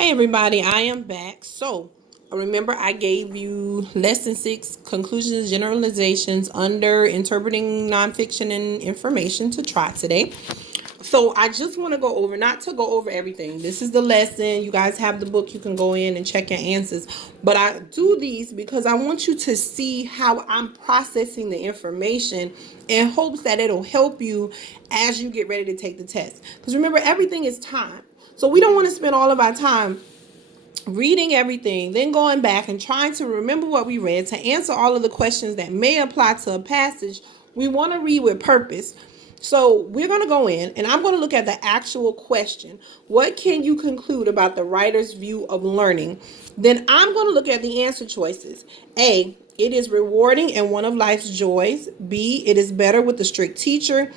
Hey everybody, I am back. So, remember I gave you lesson 6 conclusions, generalizations under interpreting nonfiction and information to try today. So, I just want to go over, not to go over everything. This is the lesson. You guys have the book. You can go in and check your answers. But I do these because I want you to see how I'm processing the information in hopes that it'll help you as you get ready to take the test. Because remember, everything is time. So we don't want to spend all of our time reading everything, then going back and trying to remember what we read to answer all of the questions that may apply to a passage. We want to read with purpose. So we're going to go in and I'm going to look at the actual question. What can you conclude about the writer's view of learning? Then I'm going to look at the answer choices. A, it is rewarding and one of life's joys. B, it is better with a strict teacher.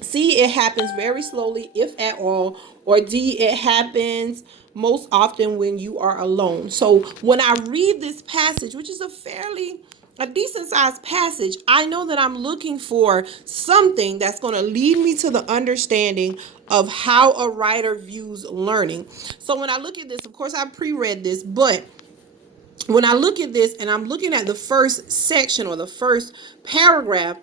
C, it happens very slowly, if at all. Or D, it happens most often when you are alone. So when I read this passage, which is a decent sized passage, I know that I'm looking for something that's going to lead me to the understanding of how a writer views learning. So when I look at this, of course, I pre-read this, but when I look at this and I'm looking at the first section or the first paragraph,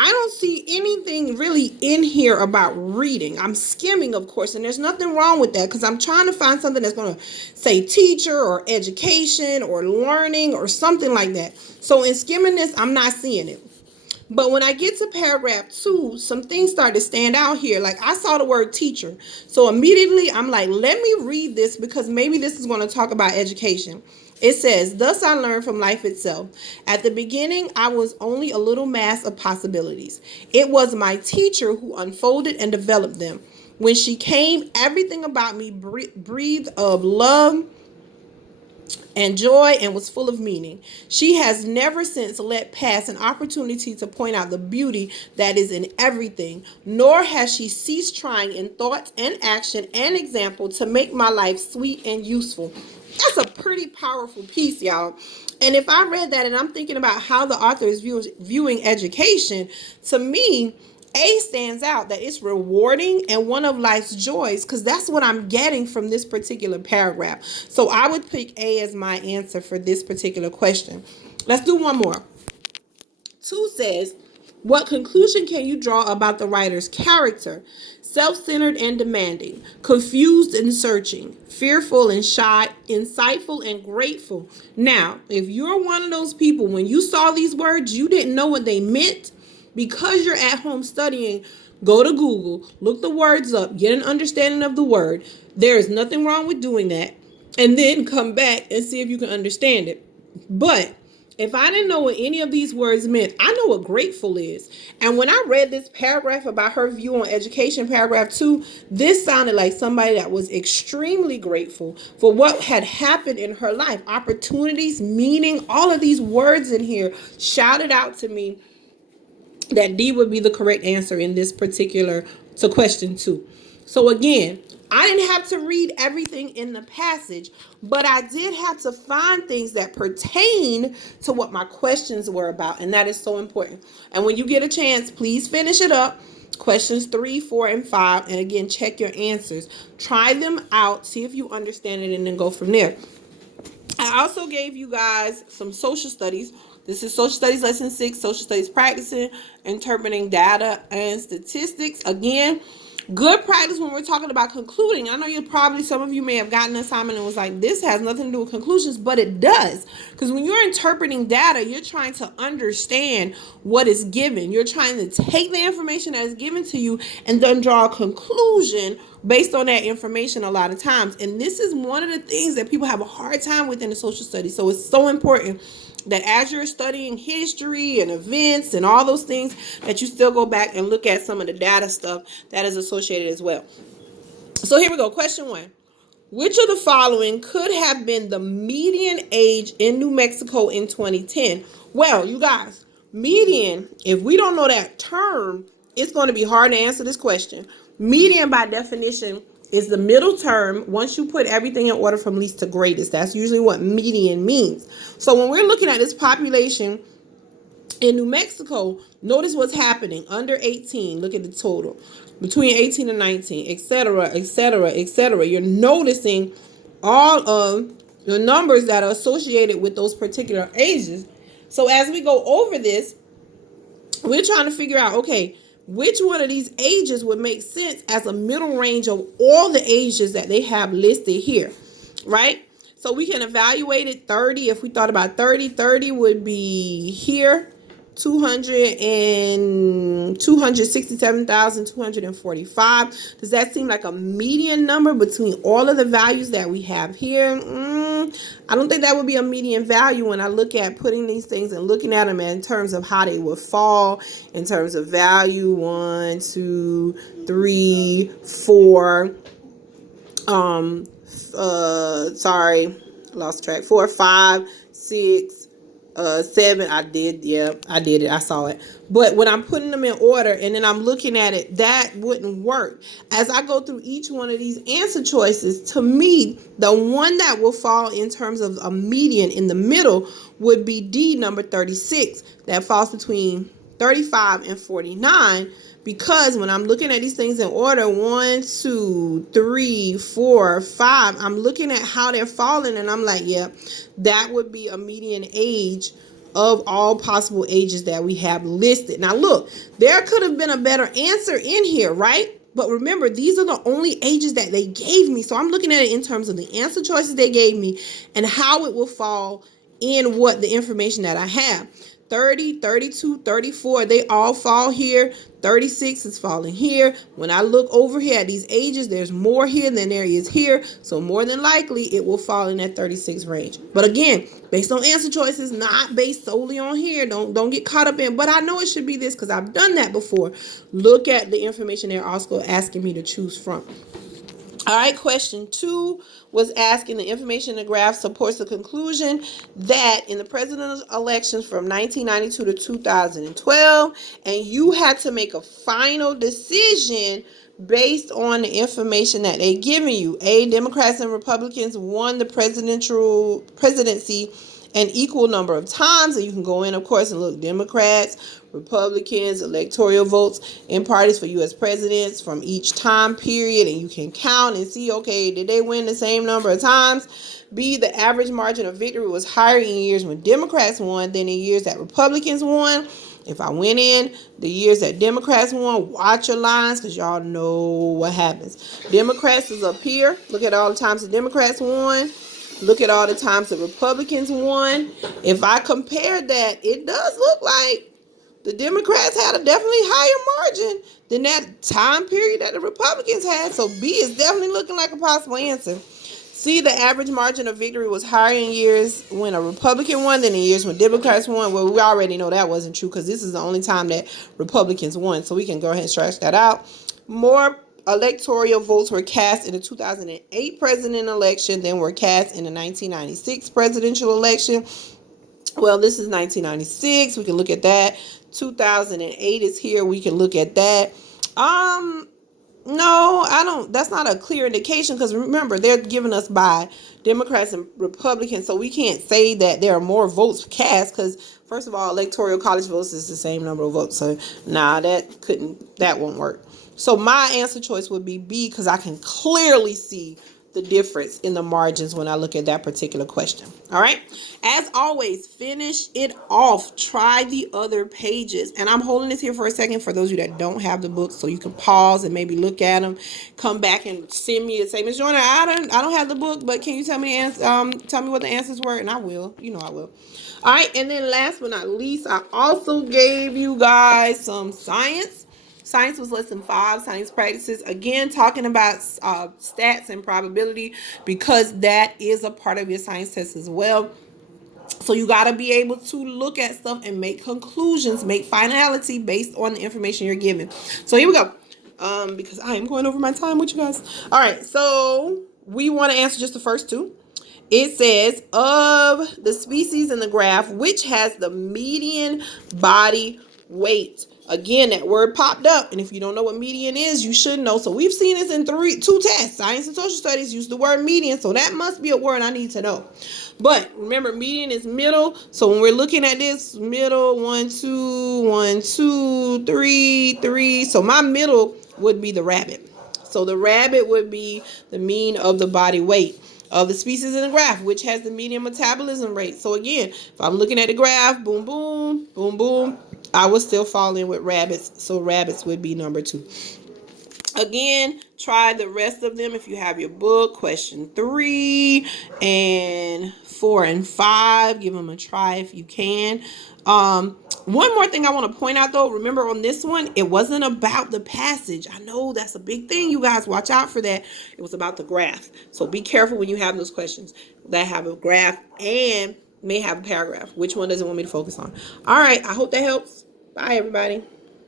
I don't see anything really in here about reading. I'm skimming, of course, and there's nothing wrong with that because I'm trying to find something that's going to say teacher or education or learning or something like that. So in skimming this, I'm not seeing it. But when I get to paragraph 2, some things start to stand out here. Like I saw the word teacher. So immediately I'm like, let me read this because maybe this is going to talk about education. It says, thus I learned from life itself. At the beginning, I was only a little mass of possibilities. It was my teacher who unfolded and developed them. When she came, everything about me breathed of love and joy and was full of meaning. She has never since let pass an opportunity to point out the beauty that is in everything, nor has she ceased trying in thought and action and example to make my life sweet and useful. That's a pretty powerful piece, y'all. And if I read that and I'm thinking about how the author is viewing education, to me, A stands out that it's rewarding and one of life's joys because that's what I'm getting from this particular paragraph. So I would pick A as my answer for this particular question. Let's do one more. 2 says, what conclusion can you draw about the writer's character? Self-centered and demanding, confused and searching, fearful and shy, insightful and grateful. Now, if you're one of those people, when you saw these words, you didn't know what they meant, because you're at home studying, go to Google, look the words up, get an understanding of the word. There is nothing wrong with doing that. And then come back and see if you can understand it. But if I didn't know what any of these words meant, I know what grateful is. And when I read this paragraph about her view on education, paragraph 2, this sounded like somebody that was extremely grateful for what had happened in her life. Opportunities, meaning, all of these words in here shouted out to me that D would be the correct answer in this particular to question 2. So again, I didn't have to read everything in the passage, but I did have to find things that pertain to what my questions were about, and that is so important. And when you get a chance, please finish it up. Questions 3, 4, and 5, and again, check your answers. Try them out, see if you understand it, and then go from there. I also gave you guys some social studies. This is social studies lesson 6, social studies practicing, interpreting data and statistics. Again, good practice when we're talking about concluding. I know some of you may have gotten an assignment and was like, this has nothing to do with conclusions, but it does. Because when you're interpreting data, you're trying to understand what is given. You're trying to take the information that is given to you and then draw a conclusion based on that information a lot of times. And this is one of the things that people have a hard time with in the social studies. So it's so important that as you're studying history and events and all those things, that you still go back and look at some of the data stuff that is associated as well. So here we go. Question 1. Which of the following could have been the median age in New Mexico in 2010? Well, you guys, median, if we don't know that term, it's going to be hard to answer this question. Median, by definition, is the middle term once you put everything in order from least to greatest. That's usually what median means. So when we're looking at this population in New Mexico, notice what's happening. Under 18, look at the total. Between 18 and 19, etc., etc., etc. You're noticing all of the numbers that are associated with those particular ages. So as we go over this, we're trying to figure out, okay, which one of these ages would make sense as a middle range of all the ages that they have listed here, right? So we can evaluate it. 30, if we thought about 30 would be here. 267,245. Does that seem like a median number between all of the values that we have here? I don't think that would be a median value when I look at putting these things and looking at them in terms of how they would fall in terms of value. 1, 2, 3, 4. Sorry, lost track. 4, 5, 6. 7, I did it, I saw it. But when I'm putting them in order and then I'm looking at it, that wouldn't work. As I go through each one of these answer choices, to me, the one that will fall in terms of a median in the middle would be D, number 36. That falls between 35 and 49. Because when I'm looking at these things in order, 1, 2, 3, 4, 5, I'm looking at how they're falling and I'm like, yeah, that would be a median age of all possible ages that we have listed. Now look, there could have been a better answer in here, right? But remember, these are the only ages that they gave me. So I'm looking at it in terms of the answer choices they gave me and how it will fall in what the information that I have. 30, 32, 34, they all fall here. 36 is falling here. When I look over here at these ages, there's more here than there is here. So more than likely, it will fall in that 36 range. But again, based on answer choices, not based solely on here. Don't get caught up in, but I know it should be this because I've done that before. Look at the information they're also asking me to choose from. All right, question 2 was asking the information in the graph supports the conclusion that in the presidential elections from 1992 to 2012, and you had to make a final decision based on the information that they're giving you. A, Democrats and Republicans won the presidency an equal number of times, and you can go in, of course, and look Democrats, Republicans, electoral votes in parties for U.S. presidents from each time period, and you can count and see, okay, did they win the same number of times? B, the average margin of victory was higher in years when Democrats won than in years that Republicans won. If I went in the years that Democrats won, watch your lines because y'all know what happens. Democrats is up here. Look at all the times the Democrats won. Look at all the times the Republicans won. If I compare that, it does look like the Democrats had a definitely higher margin than that time period that the Republicans had. So B is definitely looking like a possible answer. C, the average margin of victory was higher in years when a Republican won than in years when Democrats won. Well, we already know that wasn't true because this is the only time that Republicans won. So we can go ahead and scratch that out. More electoral votes were cast in the 2008 president election than were cast in the 1996 presidential election. Well, this is 1996. We can look at that. 2008 is here. We can look at that. No, I don't. That's not a clear indication because remember, they're giving us by Democrats and Republicans, so we can't say that there are more votes cast because, first of all, electoral college votes is the same number of votes. So, that won't work. So my answer choice would be B because I can clearly see the difference in the margins when I look at that particular question. All right. As always, finish it off. Try the other pages. And I'm holding this here for a second for those of you that don't have the book so you can pause and maybe look at them. Come back and send me and say, Ms. Joyner, I don't have the book, but can you tell me what the answers were? And I will. You know I will. All right. And then last but not least, I also gave you guys some science. Science was lesson 5, science practices. Again, talking about stats and probability because that is a part of your science test as well. So you got to be able to look at stuff and make conclusions, make finality based on the information you're given. So here we go. Because I am going over my time with you guys. All right. So we want to answer just the first two. It says, of the species in the graph, which has the median body weight? Again, that word popped up, and if you don't know what median is, you should know. So we've seen this in two tests. Science and social studies use the word median, so that must be a word I need to know. But remember, median is middle. So when we're looking at this, middle, 1, 2, 1, 2, 3, 3. So my middle would be the rabbit. So the rabbit would be the mean of the body weight. of the species in the graph, which has the median metabolism rate. So again, if I'm looking at the graph, boom, boom, boom, boom, I would still fall in with rabbits. So rabbits would be number 2. Again, try the rest of them if you have your book. Question 3 and 4 and 5. Give them a try if you can. One more thing I want to point out though, remember on this one, it wasn't about the passage. I know that's a big thing, you guys. Watch out for that. It was about the graph. So be careful when you have those questions that have a graph and may have a paragraph. Which one does it want me to focus on? All right, I hope that helps. Bye, everybody.